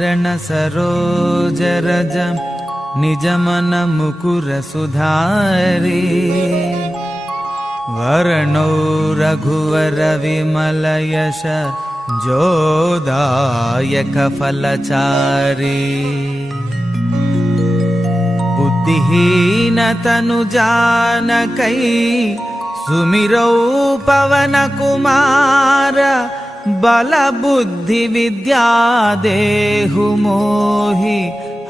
रणसरोजरज निजमनमुकुरसुधारी वरणो रघुवरविमलयश जोदायकफलचारी बुद्धिहीनतनुजानकै सुमिरौ पवनकुमार बलबुद्धिविद्या देहु मोहि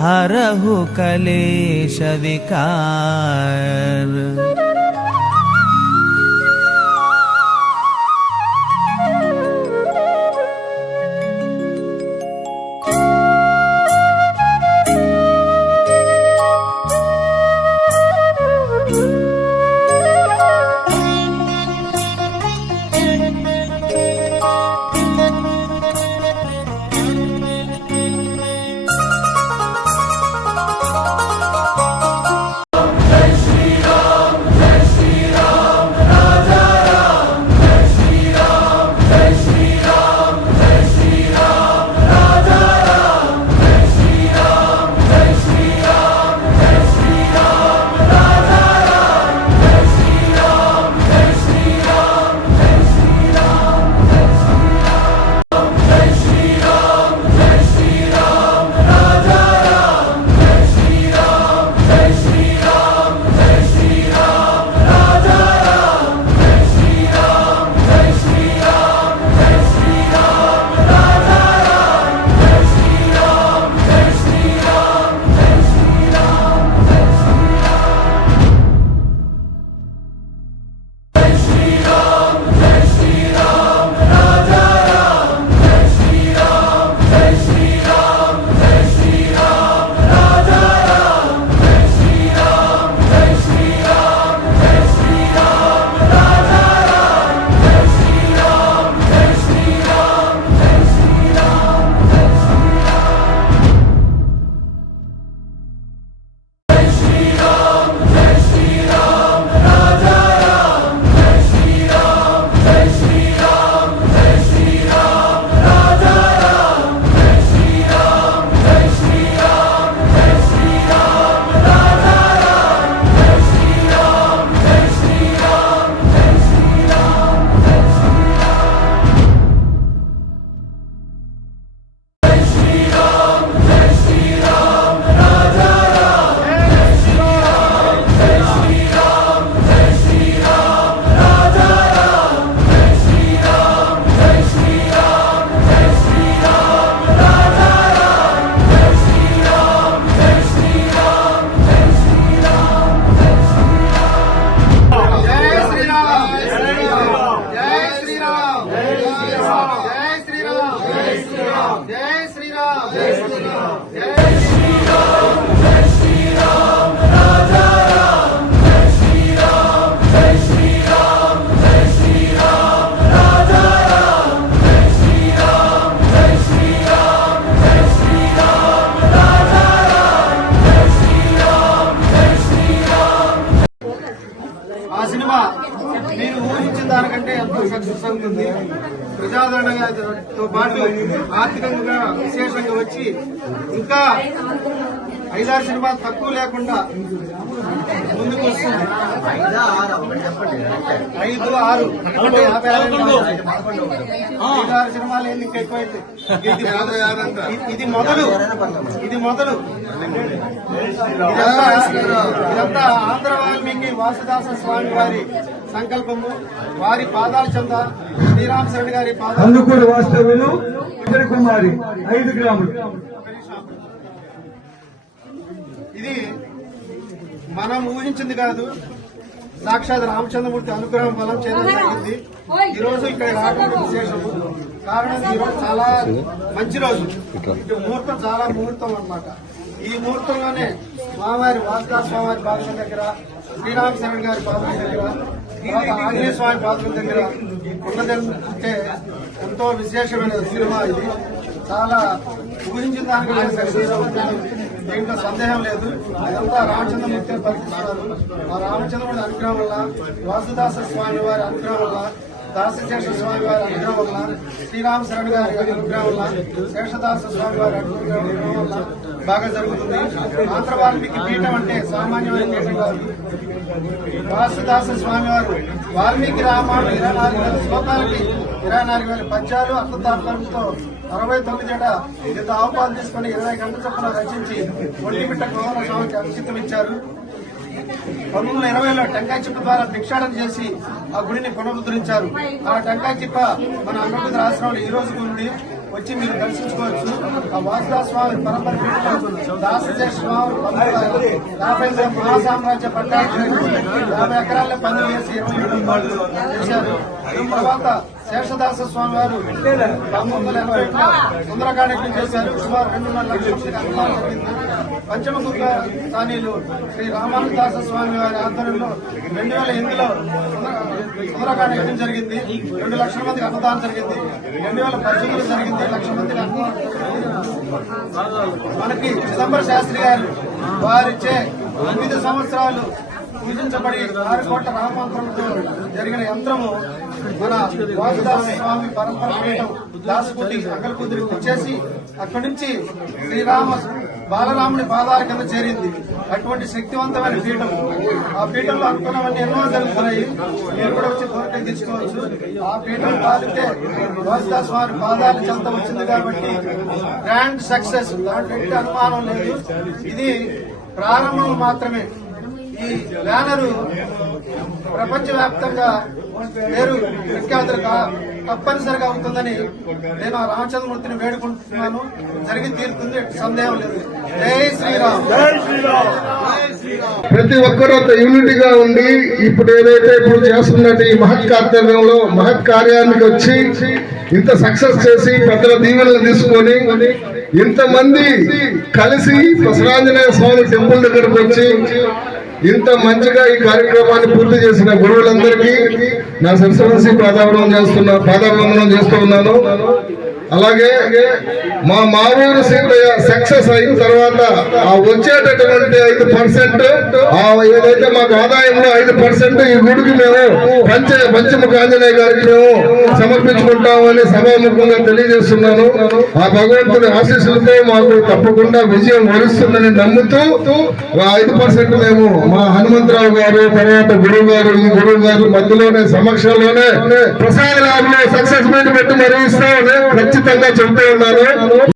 हरहु कलेशविकार। विकार శ్రీరామ్ జై శ్రీరామ్ జై శ్రీరామ్ జై ఆ సినిమా నేను ఊహించిన దానికంటే ఎంతో సక్సెస్ అవుతుంది. ప్రజాదరణతో పాటు ఆర్థికంగా విశేషంగా వచ్చి ఇంకా ఐదారు సినిమాలు తక్కువ లేకుండా ముందుకు వస్తుంది. ఐదు ఆరు. అంటే యాభై ఆరు ఐదు ఆరు సినిమాలు ఏంది ఇంకా ఎక్కువైతే? ఇది మొదలు. ఇది మొదలు. ఇదంతా ఆంధ్ర వాసుదాస స్వామి వారి సంకల్పము వారి పాదాల చెంద శ్రీరామచరణ్ గారి పాదాలు వాస్తవ్యులు కుమారి ఐదు గ్రాములు. ఇది మనం ఊహించింది కాదు. సాక్షాత్ రామచంద్రమూర్తి అనుగ్రహం బలం చేయడం జరిగింది. ఈ రోజు ఇక్కడ రావడం విశేషము. కారణం ఈ రోజు చాలా మంచి రోజు. ఇటు ముహూర్తం చాలా ముహూర్తం అన్నమాట. ఈ ముహూర్తంలోనే స్వామివారి వాసుదా స్వామివారి పాదం దగ్గర శ్రీరామచరణ్ గారి పాదం దగ్గర తర్వాత ఆంజనేయ స్వామి పాదం దగ్గర ఉన్నదంటే ఎంతో విశేషమైన సినిమా ఇది. చాలా ఊహించిన దానికి దీంట్లో సందేహం లేదు. అదంతా రామచంద్రమూర్తిని పరికిస్తున్నారు ఆ రామచంద్రమూర్తి అనుగ్రహం వల్ల వాసుదాస స్వామి వారి అనుగ్రహం వల్ల దాసశేష స్వామి వారి అనుగ్రహం వల్ల శ్రీరామ శరణ్ గారి అనుగ్రహం వల్ల శేషదాస స్వామి వారి అనుగ్రహం వల్ల బాగా జరుగుతుంది. ఆంధ్ర వాల్మీకి పీఠం అంటే సామాన్యమైన పీఠం కాదు. వాసుదాస స్వామి వారు వాల్మీకి రామాయణం ఇరవై నాలుగు వేల శ్లోకాలకి ఇరవై నాలుగు వేల పద్యాలు అర్థతాత్పర్యంతో అరవై తొమ్మిది ఏట ఇంత ఆవుపాలు తీసుకుని ఇరవై గంటల చొప్పున రచించి ఒంటిమిట్ట గౌరవ స్వామికి అంకితం ఇచ్చారు పంతొమ్మిది వందల ఇరవైలో టెంకాయ చిప్ప ద్వారా భిక్షాటన చేసి ఆ గుడిని పునరుద్ధరించారు. ఆ టెంకాయ చిప్ప మన అన్నబుద్ధి ఆశ్రమంలో ఈ రోజు ఉంది వచ్చి మీరు దర్శించుకోవచ్చు. ఆ వాసుదాస్వామి పరంపర స్వామి యాభై మహాసామ్రాజ్య పట్టాభిషేకం యాభై ఎకరాల్లో పనులు చేసి ఇరవై ఏడు తర్వాత శేషదాస స్వామి వారు పంతొమ్మిది వందల ఎనభై సుందరకాండ చేశారు. సుమారు రెండున్నర లక్షల మందికి జరిగింది. పంచమ గురుల స్థానీయులు శ్రీ రామానుదాస స్వామి వారి ఆధ్వర్యంలో రెండు వేల ఎనిమిదిలో సుందరకాండ యజ్ఞం జరిగింది. రెండు లక్షల మందికి అన్నదానం జరిగింది. రెండు వేల పద్దెనిమిదిలో జరిగింది. లక్ష మందికి అన్నదానం. మనకి చిదంబర శాస్త్రి గారు వారిచ్చే తొమ్మిది సంవత్సరాలు పూజించబడి ఆరు కోట్ల రామంత్రంతో జరిగిన యంత్రము మన స్వామి పరంపర పీఠం దాసపుటి అక్కలకుదిరికి వచ్చేసి అక్కడి నుంచి శ్రీరామ బాలరాముని పాదాల కింద చేరింది. అటువంటి శక్తివంతమైన పీఠం. ఆ పీఠంలో అనుకున్నవన్నీ ఎన్నో జరుగుతున్నాయి. మీరు కూడా వచ్చి కోరిక తీసుకోవచ్చు ఆ పీఠం తాలూకే వాసుదాస్ వారి పాదాల చెంత వచ్చింది కాబట్టి గ్రాండ్ సక్సెస్ దాంట్లో అనుమానం లేదు. ఇది ప్రారంభం మాత్రమే. ఈ బ్యానరు ప్రపంచవ్యాప్తంగా పేరు ప్రఖ్యాతులు తప్పనిసరిగా అవుతుందని నేను ఆ రామచంద్రమూర్తిని వేడుకుంటున్నాను. జరిగి తీరుతుంది సందేహం లేదు. జై శ్రీరామ్. ప్రతి ఒక్కరూ ఒక యూనిటీగా ఉండి ఇప్పుడు ఏదైతే ఇప్పుడు చేస్తున్నట్టు ఈ మహత్ కర్తవ్యంలో మహత్ కార్యానికి వచ్చి ఇంత సక్సెస్ చేసి పెద్దల దీవెనలు తీసుకొని ఇంతమంది కలిసి ప్రసరాంజనేయ స్వామి టెంపుల్ దగ్గరకు వచ్చి ఇంత మంచిగా ఈ కార్యక్రమాన్ని పూర్తి చేసిన గురువులందరికీ నా సరస్వతి పాదాభరణం చేస్తున్నా పాదాభరణం చేస్తూ ఉన్నాను. అలాగే మా మామూలు సీతయ్య సక్సెస్ అయిన తర్వాత ఆ వచ్చేటటువంటి ఐదు పర్సెంట్ ఆ ఏదైతే మాకు ఆదాయంలో ఐదు పర్సెంట్ ఈ గుడికి మేము పంచ పంచముఖ ఆంజనేయ గారికి మేము సమర్పించుకుంటామని సభాముఖంగా తెలియజేస్తున్నాను. ఆ భగవంతుని ఆశీస్సులతో మాకు తప్పకుండా విజయం వరిస్తుందని నమ్ముతూ ఐదు పర్సెంట్ మేము మా హనుమంతరావు గారు తర్వాత గురువు గారు ఈ గురువు గారు మధ్యలోనే సమక్షంలోనే ప్రసాద్ లాభంలో సక్సెస్ మీట్ పెట్టి మరీ ఇస్తామని ఖచ్చితంగా చెబుతూ ఉన్నాను